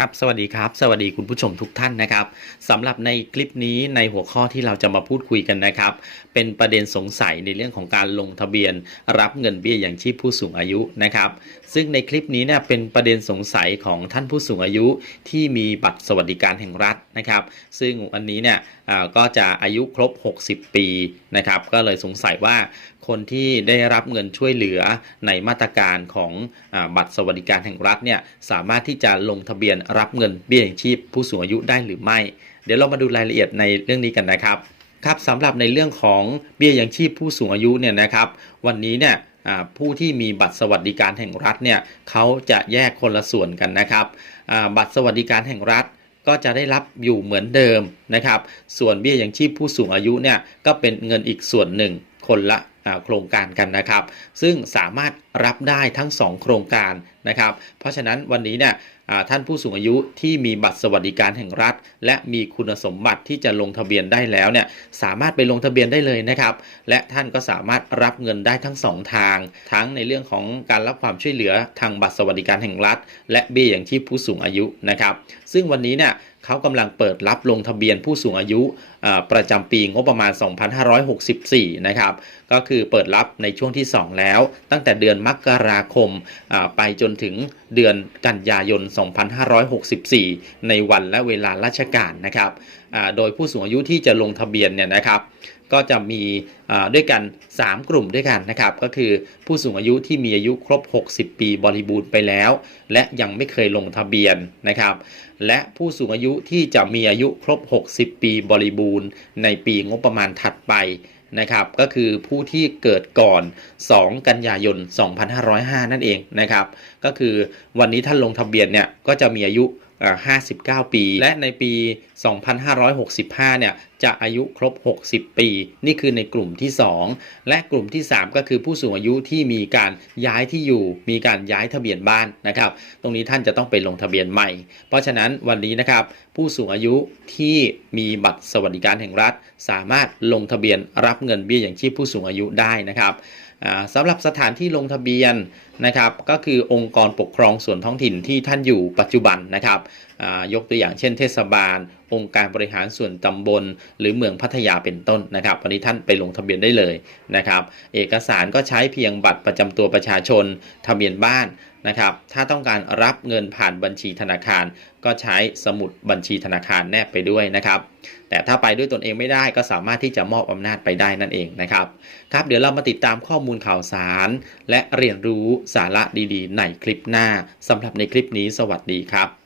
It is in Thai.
ครับสวัสดีครับ สวัสดีคุณผู้ชมทุกท่านนะครับสำหรับในคลิปนี้ในหัวข้อที่เราจะมาพูดคุยกันนะครับ เป็นประเด็นสงสัยในเรื่องของการลงทะเบียน รับเงินเบี้ยอย่างชีพผู้สูงอายุนะครับ ซึ่งในคลิปนี้เนี่ยเป็นประเด็นสงสัยของท่านผู้สูงอายุที่มีบัตรสวัสดิการแห่งรัฐนะครับ ซึ่งอันนี้เนี่ยก็จะอายุครบ 60 ปีนะครับ ก็เลยสงสัยว่าคนที่ได้รับเงินช่วยเหลือในมาตรการของอบัตรสวัสดิการแห่งรัฐเนี่ยสามารถที่จะลงทะเบียนรับเงินเบี้ยยังชีพผู้สูงอายุได้หรือไม่ เดี๋ยวเรามาดูรายละเอียดในเรื่องนี้กันนะครับครับสำหรับในเรื่องของเบี้ยยังชีพผู้สูงอายุเนี่ยนะครับ วันนี้เนี่ยผู้ที่มีบัตรสวัสดิการแห่งรัฐเนี่ยเขาจะแยกคนละส่วนกันนะครับบัตรสวัสดิการแห่งรัฐก็จะได้รับอยู่เหมือนเดิมนะครับ ส่วนเบี้ยยังชีพผู้สูงอายุเนี่ยก็เป็นเงินอีกส่วนหนึ่งคนละ โครงการกันนะครับ ซึ่งสามารถรับได้ทั้ง 2 โครงการนะครับ เพราะฉะนั้นวันนี้เนี่ยท่านผู้สูงอายุที่มีบัตรสวัสดิการแห่งรัฐ และมีคุณสมบัติที่จะลงทะเบียนได้แล้วเนี่ยสามารถไปลงทะเบียนได้เลยนะครับ และท่านก็สามารถรับเงินได้ทั้ง 2 ทาง ทั้งในเรื่องของการรับความช่วยเหลือทางบัตรสวัสดิการแห่งรัฐ และเบี้ยอยังชีพผู้สูงอายุนะครับ ซึ่งวันนี้เนี่ย เขากำลังเปิดรับลงทะเบียนผู้สูงอายุประจำปีงบประมาณ 2564 นะครับ ก็คือเปิดรับในช่วงที่ 2 แล้ว ตั้งแต่เดือนมกราคมไปจนถึงเดือนกันยายน 2564 ในวันและเวลาราชการนะครับ โดยผู้สูงอายุที่จะลงทะเบียนเนี่ยนะครับ ก็จะมีด้วยกัน 3 กลุ่มด้วยกันนะครับ ก็คือผู้สูงอายุที่มีอายุครบ 60 ปีบริบูรณ์ไปแล้ว และยังไม่เคยลงทะเบียนนะครับ และผู้สูงอายุที่จะมีอายุครบ 60 ปีบริบูรณ์ในปีงบประมาณถัดไปนะครับก็คือผู้ที่เกิดก่อน 2 กันยายน 2505 นั่นเองนะครับก็คือวันนี้ท่านลงทะเบียนเนี่ยก็จะมีอายุอ่า59 ปี และในปี 2565 เนี่ยจะอายุครบ 60 ปี นี่คือในกลุ่มที่ 2 และกลุ่มที่ 3 ก็คือผู้สูงอายุที่มีการย้ายที่อยู่ มีการย้ายทะเบียนบ้านนะครับ ตรงนี้ท่านจะต้องไปลงทะเบียนใหม่ เพราะฉะนั้นวันนี้นะครับ ผู้สูงอายุที่มีบัตรสวัสดิการแห่งรัฐ สามารถลงทะเบียนรับเงินเบี้ยอย่างชีพผู้สูงอายุได้นะครับสำหรับสถานที่ลงทะเบียนนะครับ ก็คือองค์กรปกครองส่วนท้องถิ่นที่ท่านอยู่ปัจจุบันนะครับยกตัวอย่างเช่นเทศบาล องค์การบริหารส่วนตำบล หรือเมืองพัทยาเป็นต้นนะครับวันนี้ท่านไปลงทะเบียนได้เลยนะครับ เอกสารก็ใช้เพียงบัตรประจำตัวประชาชน ทะเบียนบ้านนะครับ ถ้าต้องการรับเงินผ่านบัญชีธนาคาร ก็ใช้สมุดบัญชีธนาคารแนบไปด้วยนะครับ แต่ถ้าไปด้วยตนเองไม่ได้ก็สามารถที่จะมอบอำนาจไปได้นั่นเองนะครับครับ เดี๋ยวเรามาติดตามข้อมูลข่าวสาร และเรียนรู้สาระดีๆ ในคลิปหน้าสำหรับในคลิปนี้สวัสดีครับ